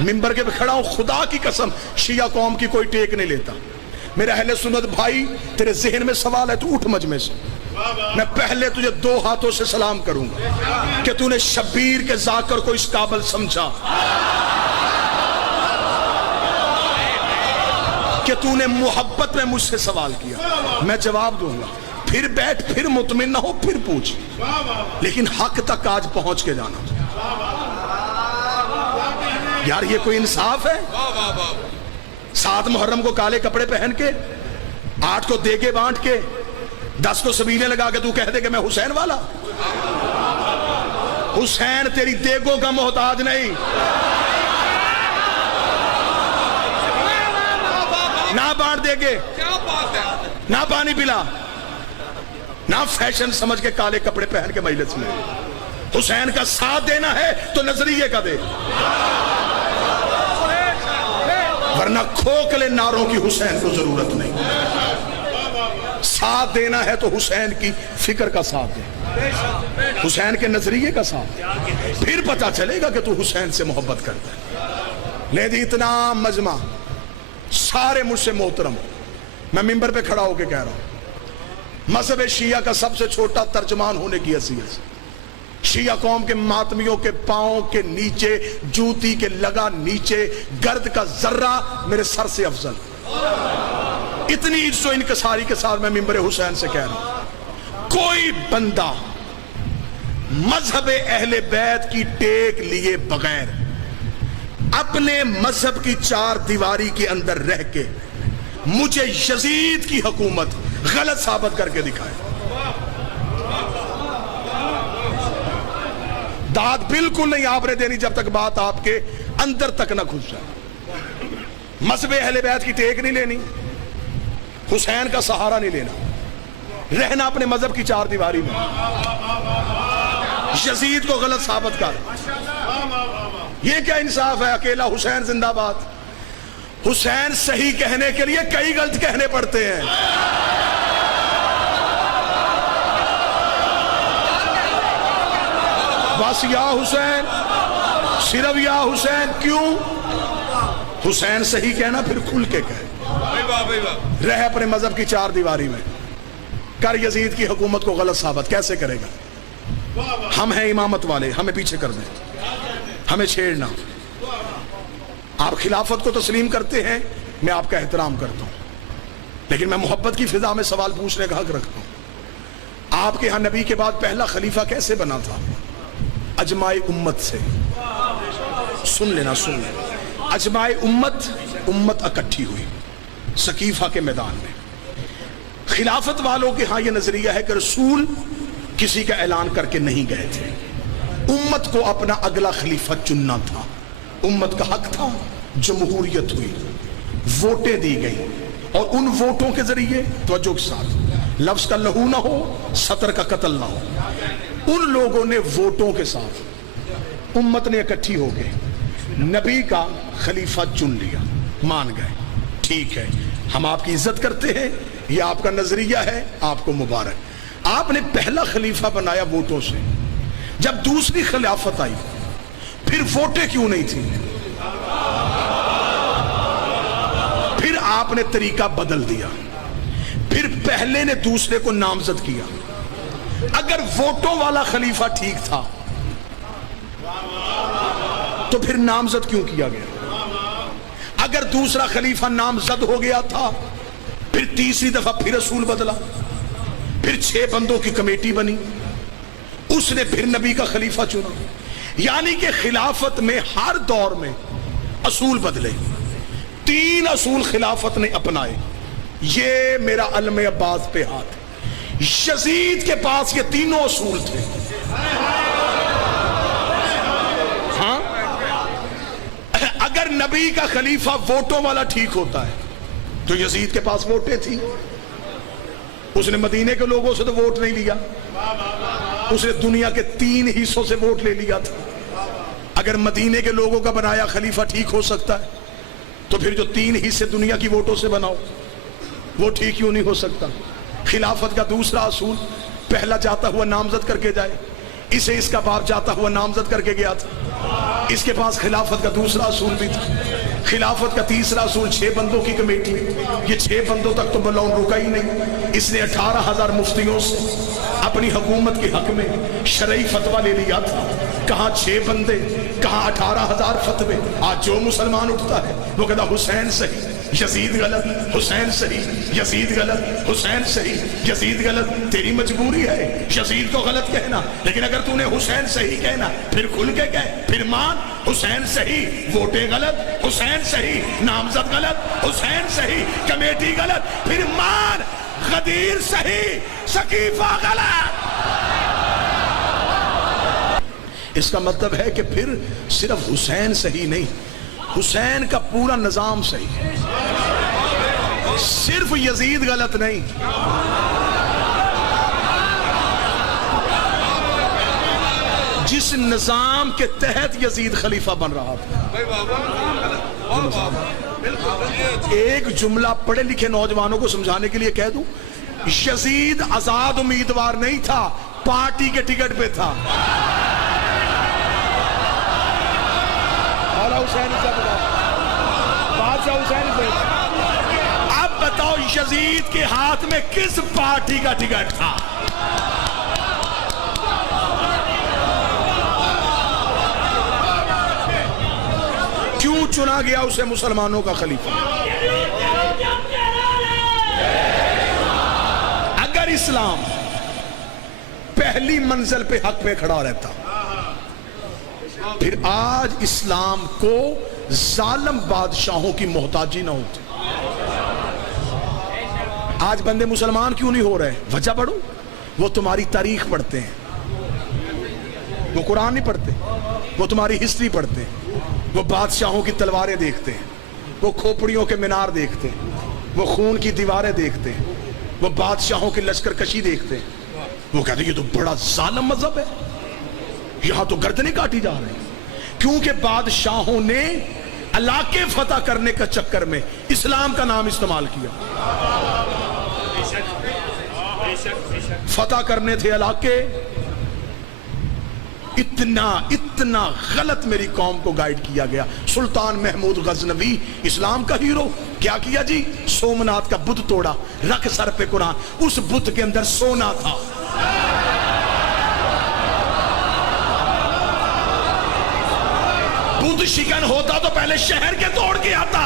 منبر کے پہ کھڑا ہوں، خدا کی قسم شیعہ قوم کی کوئی ٹیک نہیں لیتا۔ میرے اہل سنت بھائی، تیرے ذہن میں سوال ہے تو اٹھ مجمع سے، میں پہلے تجھے 2 ہاتھوں سے سلام کروں گا کہ تو نے شبیر کے ذاکر کو اس قابل سمجھا کہ تو نے محبت میں مجھ سے سوال کیا، میں جواب دوں گا، پھر بیٹھ، پھر مطمئن نہ ہو، پھر پوچھ، لیکن حق تک آج پہنچ کے جانا۔ یار یہ کوئی انصاف ہے؟ 7 محرم کو کالے کپڑے پہن کے، 8 کو دیگے بانٹ کے، 10 کو سبیلے لگا کے تو کہہ دے کہ میں حسین والا؟ حسین تیری دیگوں کا محتاج نہیں، نہ بانٹ دے گے، نہ پانی پلا، نہ فیشن سمجھ کے کالے کپڑے پہن کے مجلس میں۔ حسین کا ساتھ دینا ہے تو نظریے کا دے، ورنہ کھوکھلے نعروں کی حسین کو ضرورت نہیں۔ ساتھ دینا ہے تو حسین کی فکر کا ساتھ دے، حسین کے نظریے کا ساتھ دے، پھر پتہ چلے گا کہ تو حسین سے محبت کرتا ہے۔ لیکن اتنا مجمع سارے مجھ سے محترم، میں منبر پہ کھڑا ہو کے کہہ رہا ہوں، مذہب شیعہ کا سب سے چھوٹا ترجمان ہونے کی حیثیت سے شیعہ قوم کے ماتمیوں کے پاؤں کے نیچے، جوتی کے لگا نیچے گرد کا ذرہ میرے سر سے افضل۔ اتنی عزت و انکساری کے ساتھ میں منبر حسین سے کہہ رہا ہوں، کوئی بندہ مذہب اہل بیت کی ٹیک لیے بغیر اپنے مذہب کی 4 دیواری کے اندر رہ کے مجھے یزید کی حکومت غلط ثابت کر کے دکھائے، داد بالکل نہیں آپ نے دینی جب تک بات آپ کے اندر تک نہ گھس جائے۔ مذہب اہل بیت کی ٹیک نہیں لینی، حسین کا سہارا نہیں لینا، رہنا اپنے مذہب کی 4 دیواری میں، یزید کو غلط ثابت کر۔ یہ کیا انصاف ہے؟ اکیلا حسین زندہ باد۔ حسین صحیح کہنے کے لیے کئی غلط کہنے پڑتے ہیں۔ بس یا حسین، صرف یا حسین، کیوں؟ حسین صحیح کہنا پھر کھل کے کہے، رہ اپنے مذہب کی 4 دیواری میں، کر یزید کی حکومت کو غلط ثابت۔ کیسے کرے گا؟ ہم ہیں امامت والے، ہمیں پیچھے کر دیں، ہمیں چھیڑنا۔ آپ خلافت کو تسلیم کرتے ہیں، میں آپ کا احترام کرتا ہوں، لیکن میں محبت کی فضا میں سوال پوچھنے کا حق رکھتا ہوں۔ آپ کے ہاں نبی کے بعد پہلا خلیفہ کیسے بنا تھا؟ اجماع امت سے۔ سن لینا، سن لینا، اجماع امت اکٹھی ہوئی سقیفہ کے میدان میں۔ خلافت والوں کے ہاں یہ نظریہ ہے کہ رسول کسی کا اعلان کر کے نہیں گئے تھے، امت کو اپنا اگلا خلیفہ چننا تھا، امت کا حق تھا۔ جمہوریت ہوئی، ووٹیں دی گئی، اور ان ووٹوں کے ذریعے توجہ کے ساتھ، لفظ کا لہو نہ ہو، سطر کا قتل نہ ہو، ان لوگوں نے ووٹوں کے ساتھ امت نے اکٹھی ہو گئے نبی کا خلیفہ چن لیا، مان گئے، ٹھیک ہے، ہم آپ کی عزت کرتے ہیں، یہ آپ کا نظریہ ہے، آپ کو مبارک۔ آپ نے پہلا خلیفہ بنایا ووٹوں سے، جب دوسری خلافت آئی پھر ووٹیں کیوں نہیں تھی؟ پھر آپ نے طریقہ بدل دیا، پھر پہلے نے دوسرے کو نامزد کیا۔ اگر ووٹوں والا خلیفہ ٹھیک تھا تو پھر نامزد کیوں کیا گیا؟ اگر دوسرا خلیفہ نامزد ہو گیا تھا، پھر تیسری دفعہ پھر رسول بدلا، پھر 6 بندوں کی کمیٹی بنی، اس نے پھر نبی کا خلیفہ چنا۔ یعنی کہ خلافت میں ہر دور میں اصول بدلے، 3 اصول خلافت نے اپنائے۔ یہ میرا علم عباس پہ ہاتھ ہے، یزید کے پاس یہ 3 اصول تھے۔ ہاں، اگر نبی کا خلیفہ ووٹوں والا ٹھیک ہوتا ہے تو یزید کے پاس ووٹیں تھی، اس نے مدینے کے لوگوں سے تو ووٹ نہیں لیا، اس نے دنیا کے 3 حصوں سے ووٹ لے لیا تھا۔ اگر مدینے کے لوگوں کا بنایا خلیفہ ٹھیک ہو سکتا ہے تو پھر جو 3 حصے دنیا کی ووٹوں سے بناؤ وہ ٹھیک کیوں نہیں ہو سکتا؟ خلافت کا دوسرا اصول، پہلا جاتا ہوا نامزد کر کے جائے، اسے اس کا باپ جاتا ہوا نامزد کر کے گیا تھا. اس کے پاس خلافت کا دوسرا اصول بھی تھا. خلافت کا تیسرا اصول 6 بندوں کی کمیٹی. یہ 6 بندوں تک تو بلون رکا ہی نہیں. اس نے 18,000 مفتیوں سے اپنی حکومت کے حق میں شرعی فتویٰ لے لیا تھا. کہاں 6 بندے, کہاں 18,000 فتوے. آج جو مسلمان اٹھتا ہے وہ کہتا حسین صحیح, یزید غلط, حسین صحیح, یزید غلط, حسین صحیح, یزید غلط. تیری مجبوری ہے یزید کو غلط کہنا, لیکن اگر تو نے حسین صحیح کہنا پھر کھل کے کہہ, پھر مان. حسین صحیح, ووٹیں غلط, حسین صحیح, نامزد غلط, حسین صحیح, کمیٹی غلط, پھر مان. غدیر صحیح, سقیفہ غلط. اس کا مطلب ہے کہ پھر صرف حسین صحیح نہیں, حسین کا پورا نظام صحیح, صرف یزید غلط نہیں. جس نظام کے تحت یزید خلیفہ بن رہا تھا. ایک جملہ پڑھے لکھے نوجوانوں کو سمجھانے کے لیے کہہ دوں, یزید آزاد امیدوار نہیں تھا, پارٹی کے ٹکٹ پہ تھا. اب بتاؤ یزید کے ہاتھ میں کس پارٹی کا ٹکٹ تھا؟ کیوں چنا گیا اسے مسلمانوں کا خلیفہ؟ اگر اسلام پہلی منزل پہ حق پہ کھڑا رہتا پھر آج اسلام کو ظالم بادشاہوں کی محتاجی نہ ہوتی. آج بندے مسلمان کیوں نہیں ہو رہے؟ وجہ پڑھو. وہ تمہاری تاریخ پڑھتے ہیں, وہ قرآن نہیں پڑھتے, وہ تمہاری ہسٹری پڑھتے ہیں, وہ بادشاہوں کی تلواریں دیکھتے ہیں, وہ کھوپڑیوں کے مینار دیکھتے ہیں, وہ خون کی دیواریں دیکھتے ہیں, وہ بادشاہوں کی لشکر کشی دیکھتے ہیں. وہ کہتے ہیں یہ تو بڑا ظالم مذہب ہے, یہاں تو گردنیں کاٹی جا رہی ہیں. کیونکہ بادشاہوں نے علاقے فتح کرنے کا چکر میں اسلام کا نام استعمال کیا. فتح کرنے تھے علاقے. اتنا غلط میری قوم کو گائیڈ کیا گیا. سلطان محمود غزنوی اسلام کا ہیرو, کیا کیا جی؟ سومنات کا بت توڑا, رکھ سر پہ قرآن, اس بت کے اندر سونا تھا. بدھ شکن ہوتا تو پہلے شہر کے توڑ کے آتا.